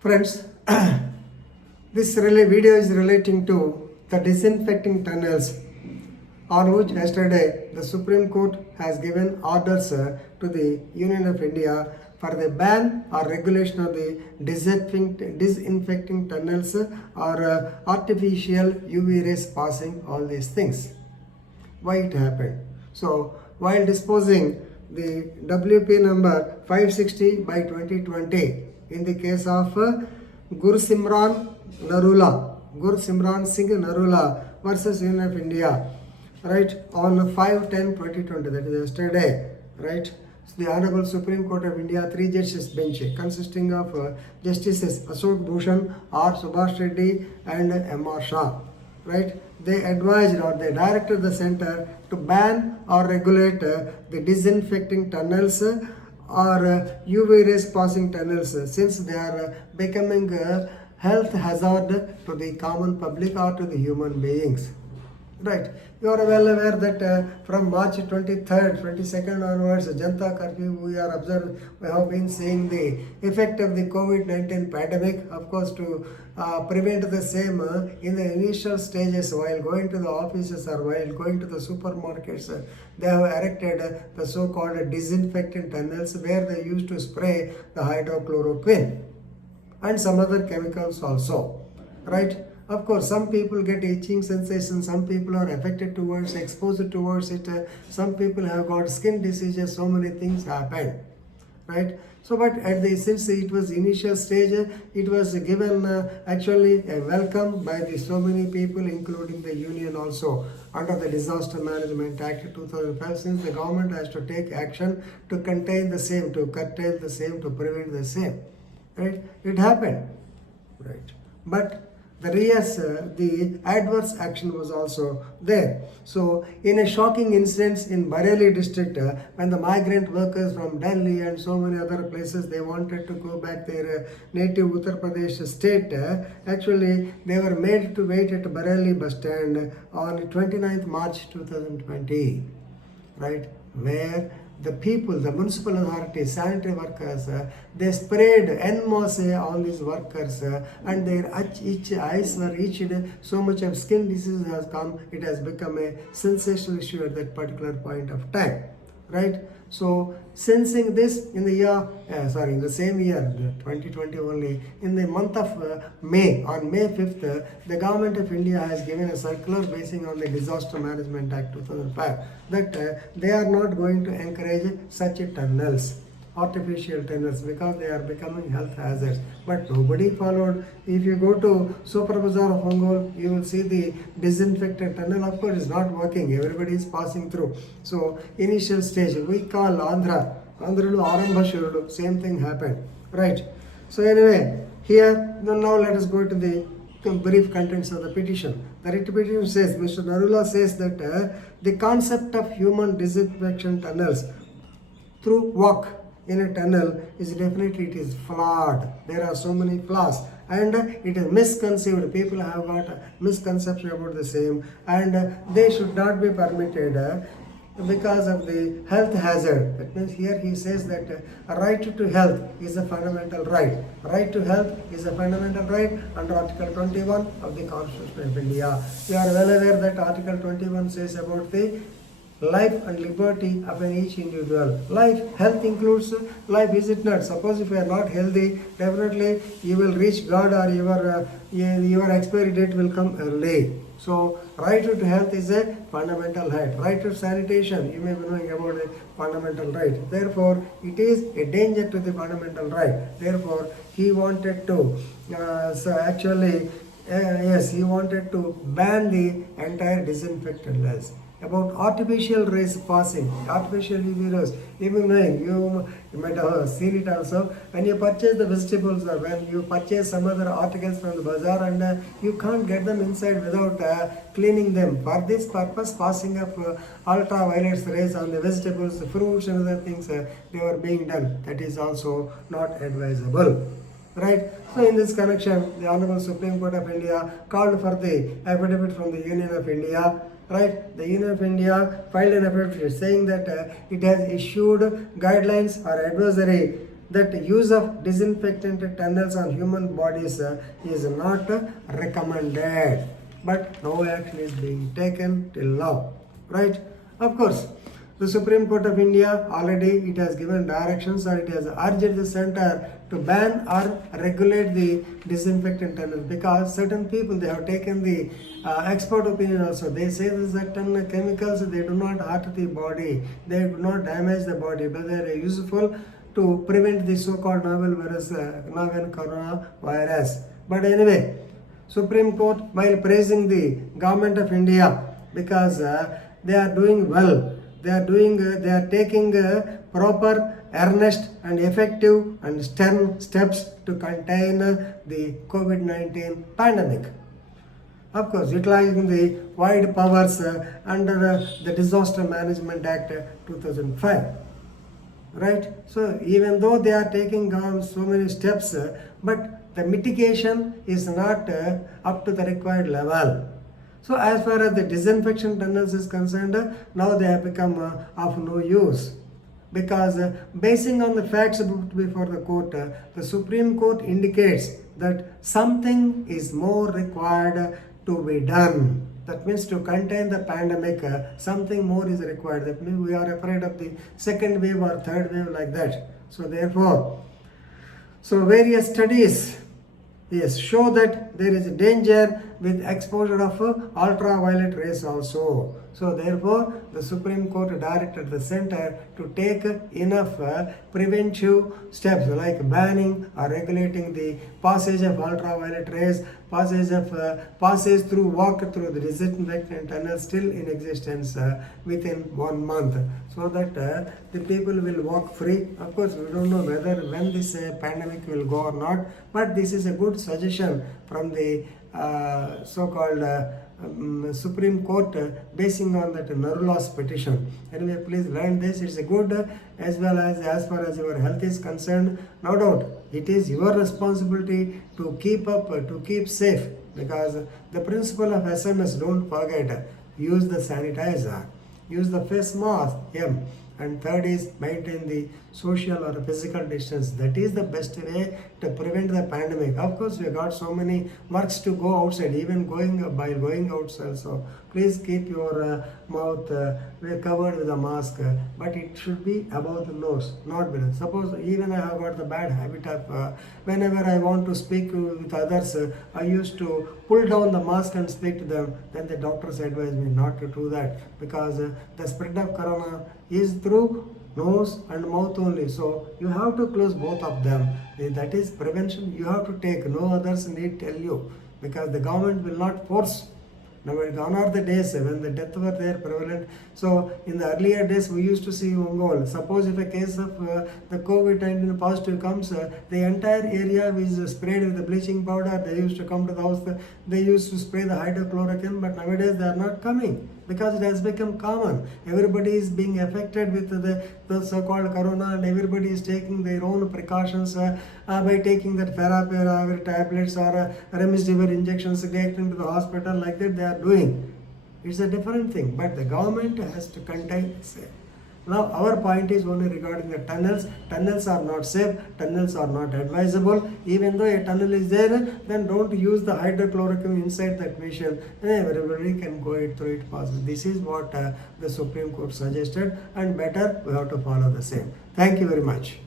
Friends, this video is relating to the disinfecting tunnels, on which yesterday the Supreme Court has given orders to the Union of India for the ban or regulation of the disinfecting tunnels or artificial UV rays passing, all these things. Why it happened? So, while disposing the WP number 560 by 2020 in the case of Gursimran Singh Narula versus Union of India, right, on 5/10/2020, that is yesterday, right. So the Honorable Supreme Court of India, 3 judges bench consisting of Justices Ashok Bhushan, R. Subhash Reddy and M.R. Shah, right. They advised or they directed the center to ban or regulate the disinfecting tunnels or UV rays passing tunnels since they are becoming a health hazard to the common public or to the human beings. Right. You are well aware that from March 23rd, 22nd onwards, Janta Curfew, we have been seeing the effect of the COVID-19 pandemic. Of course, to prevent the same in the initial stages, while going to the offices or while going to the supermarkets, they have erected the so-called disinfectant tunnels where they used to spray the hydrochloroquine and some other chemicals also. Right. Of course, some people get itching sensation, some people are affected towards, exposed towards it, some people have got skin diseases, so many things happen, right? So, but since it was initial stage, it was given actually a welcome by so many people, including the union also, under the Disaster Management Act 2005, since the government has to take action to contain the same, to curtail the same, to prevent the same, right? It happened, right? But the adverse action was also there. So, in a shocking incident in Bareilly district, when the migrant workers from Delhi and so many other places, they wanted to go back their native Uttar Pradesh state, actually they were made to wait at Bareilly bus stand on 29th March 2020, right, where the people, the municipal authorities, sanitary workers, they sprayed en masse on these workers and their eyes were itched, so much of skin disease has come, it has become a sensational issue at that particular point of time, right? So, sensing this in the year, in the same year, 2020 only, in the month of May, on May 5th, the Government of India has given a circular basing on the Disaster Management Act 2005 that they are not going to encourage such tunnels, artificial tunnels, because they are becoming health hazards. But nobody followed. If you go to Super Bazaar of Ongole, you will see the disinfected tunnel. Of course, it's not working. Everybody is passing through. So, initial stage, we call Andhra Arambha Shurudu. Same thing happened. Right. So, anyway, here, now let us go to the brief contents of the petition. The writ petition says, Mr. Narula says that the concept of human disinfection tunnels through walk in a tunnel is definitely, it is flawed. There are so many flaws and it is misconceived. People have got a misconception about the same and they should not be permitted because of the health hazard. That means here he says that a right to health is a fundamental right. Right to health is a fundamental right under Article 21 of the Constitution of India. You are well aware that Article 21 says about the life and liberty of each individual. Life, health includes life, is it not? Suppose if you are not healthy, definitely you will reach God or your expiry date will come early. So, right to health is a fundamental right. Right to sanitation, you may be knowing about a fundamental right. Therefore, it is a danger to the fundamental right. Therefore, he wanted to, he wanted to ban the entire disinfectant laws. About artificial rays passing, artificial UV rays, even knowing, you might have seen it also, when you purchase the vegetables or when you purchase some other articles from the bazaar and you can't get them inside without cleaning them. For this purpose, passing of ultraviolet rays on the vegetables, fruits and other things, they were being done. That is also not advisable. Right. So, in this connection, the Honorable Supreme Court of India called for the affidavit from the Union of India. Right, the Union of India filed an affidavit saying that it has issued guidelines or advisory that use of disinfectant tunnels on human bodies is not recommended. But no action is being taken till now, right? Of course, the Supreme Court of India already it has given directions or it has urged the center to ban or regulate the disinfectant tunnels, because certain people they have taken the expert opinion also. They say that certain chemicals they do not hurt the body, they do not damage the body, but they are useful to prevent the so-called novel virus, novel coronavirus. But anyway, Supreme Court while praising the government of India because they are doing well, they are taking proper, earnest and effective and stern steps to contain the COVID-19 pandemic. Of course, utilizing the wide powers under the Disaster Management Act 2005. Right? So even though they are taking so many steps, but the mitigation is not up to the required level. So as far as the disinfection tunnels is concerned, now they have become of no use, because basing on the facts before the court, the Supreme Court indicates that something is more required to be done. That means to contain the pandemic, something more is required. That means we are afraid of the second wave or third wave like that. So therefore, various studies show that there is a danger with exposure of ultraviolet rays also. So therefore, the Supreme Court directed the center to take enough preventive steps like banning or regulating the passage of ultraviolet rays, passage through walk through the disinfectant tunnel still in existence within 1 month, so that the people will walk free. Of course, we don't know when this pandemic will go or not, but this is a good suggestion from the so-called Supreme Court basing on that Narula's petition. Anyway, please learn this. It's a good as well as far as your health is concerned. No doubt, it is your responsibility to keep up, to keep safe, because the principle of SMS, don't forget, use the sanitizer, use the face mask, and third is maintain the social or physical distance. That is the best way to prevent the pandemic. Of course, we got so many works to go outside, even going outside. So please keep your mouth covered with a mask, but it should be above the nose, not below. Suppose even I have got the bad habit of whenever I want to speak with others, I used to pull down the mask and speak to them. Then the doctors advise me not to do that, because the spread of corona is through nose and mouth only. So you have to close both of them. That is prevention you have to take. No others need tell you, because the government will not force. Now, gone are the days when the death were there prevalent. So in the earlier days, we used to see Mongol. Suppose if a case of the COVID-19 positive comes, the entire area is sprayed with the bleaching powder. They used to come to the house. They used to spray the hydrochloroquine, but nowadays they are not coming, because it has become common. Everybody is being affected with the so-called corona, and everybody is taking their own precautions by taking that Ferapera tablets or remdesivir injections, getting to the hospital like that they are doing. It's a different thing, but the government has to contain this. Now our point is only regarding the tunnels. Tunnels are not safe, tunnels are not advisable. Even though a tunnel is there, then don't use the hydrochloroquine inside that machine. Everybody can go through it possible. This is what the Supreme Court suggested, and better we have to follow the same. Thank you very much.